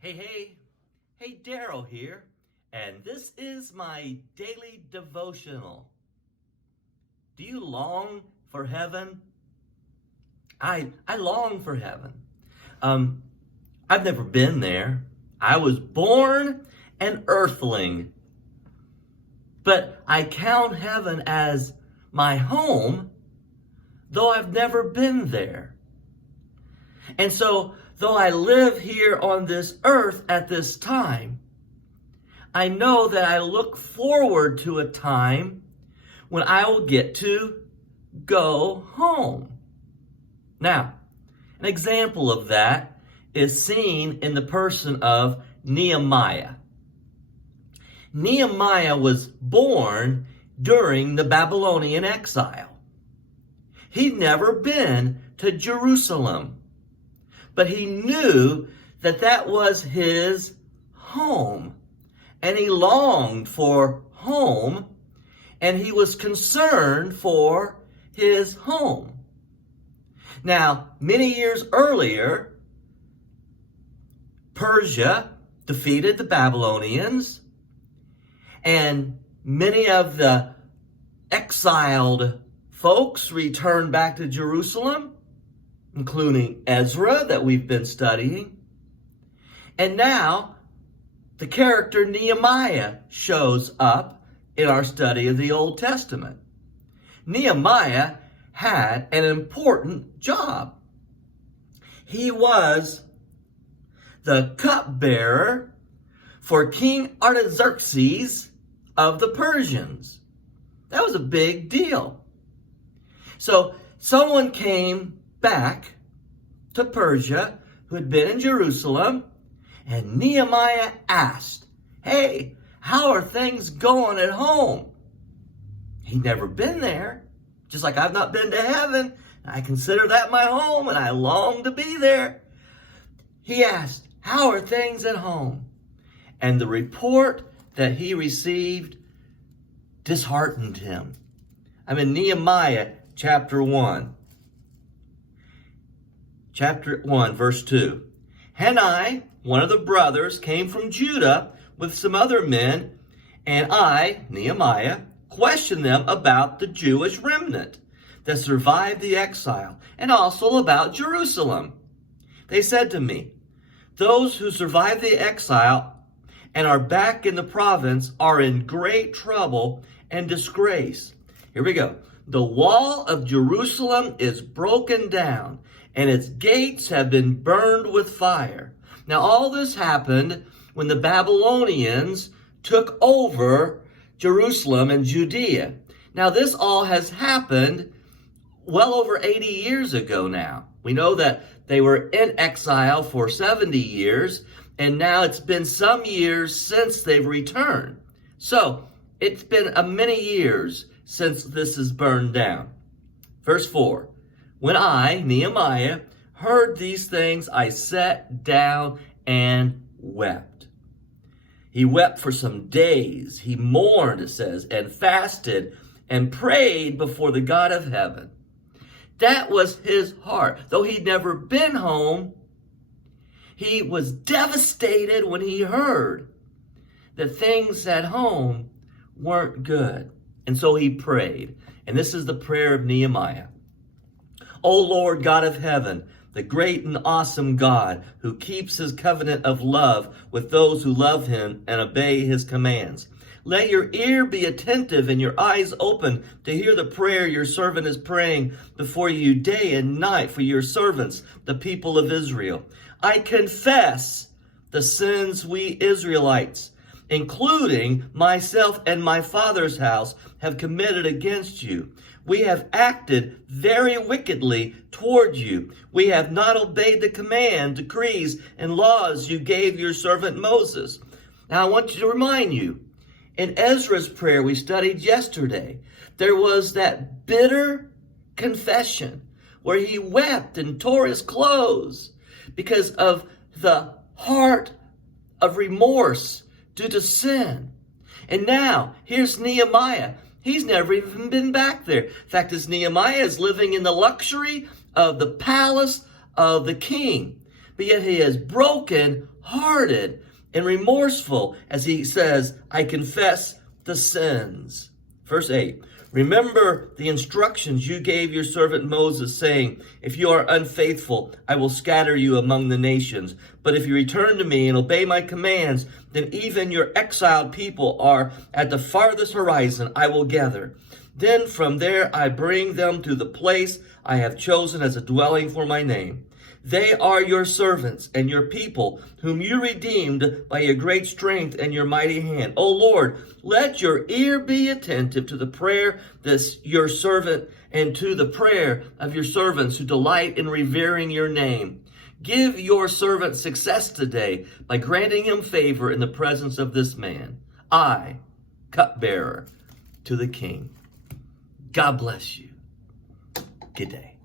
Hey, Daryl here, and this is my daily devotional. Do you long for heaven? I long for heaven. I've never been there. I was born an earthling, but I count heaven as my home, though I've never been there. And so, though I live here on this earth at this time, I know that I look forward to a time when I will get to go home. Now, an example of that is seen in the person of Nehemiah. Nehemiah was born during the Babylonian exile. He'd never been to Jerusalem, but he knew that that was his home, and he longed for home, and he was concerned for his home. Now, many years earlier, Persia defeated the Babylonians, and many of the exiled folks returned back to Jerusalem, including Ezra that we've been studying. And now the character Nehemiah shows up in our study of the Old Testament. Nehemiah had an important job. He was the cupbearer for King Artaxerxes of the Persians. That was a big deal. So someone came back to Persia who had been in Jerusalem, and Nehemiah asked, "Hey, how are things going at home?" He'd never been there, just like I've not been to heaven. I consider that my home, and I long to be there. He asked, "How are things at home?" And the report that he received disheartened him. I'm in Nehemiah chapter 1. Chapter 1, verse 2. Hanai, one of the brothers, came from Judah with some other men, and I, Nehemiah, questioned them about the Jewish remnant that survived the exile, and also about Jerusalem. They said to me, "Those who survived the exile and are back in the province are in great trouble and disgrace." Here we go. "The wall of Jerusalem is broken down, and its gates have been burned with fire." Now, all this happened when the Babylonians took over Jerusalem and Judea. Now, this all has happened well over 80 years ago now. We know that they were in exile for 70 years, and now it's been some years since they've returned. So, it's been many years since this is burned down. Verse 4. "When I, Nehemiah, heard these things, I sat down and wept." He wept for some days. He mourned, it says, and fasted and prayed before the God of heaven. That was his heart. Though he'd never been home, he was devastated when he heard that things at home weren't good. And so he prayed. And this is the prayer of Nehemiah. "O Lord God of heaven, the great and awesome God who keeps his covenant of love with those who love him and obey his commands. Let your ear be attentive and your eyes open to hear the prayer your servant is praying before you day and night for your servants, the people of Israel. I confess the sins we Israelites, including myself and my father's house, have committed against you. We have acted very wickedly toward you. We have not obeyed the command, decrees, and laws you gave your servant Moses." Now I want to remind you, in Ezra's prayer we studied yesterday, there was that bitter confession where he wept and tore his clothes because of the heart of remorse due to sin. And now, here's Nehemiah. He's never even been back there. In fact, as Nehemiah is living in the luxury of the palace of the king. But yet he has broken hearted and remorseful as he says, I confess the sins. Verse 8, remember the instructions you gave your servant Moses, saying, if you are unfaithful, I will scatter you among the nations. But if you return to me and obey my commands, then even your exiled people are at the farthest horizon I will gather. Then from there I bring them to the place I have chosen as a dwelling for my name. They are your servants and your people, whom you redeemed by your great strength and your mighty hand. O Lord, let your ear be attentive to the prayer of your servant and to the prayer of your servants who delight in revering your name. Give your servant success today by granting him favor in the presence of this man, I, cupbearer to the king. God bless you. Good day.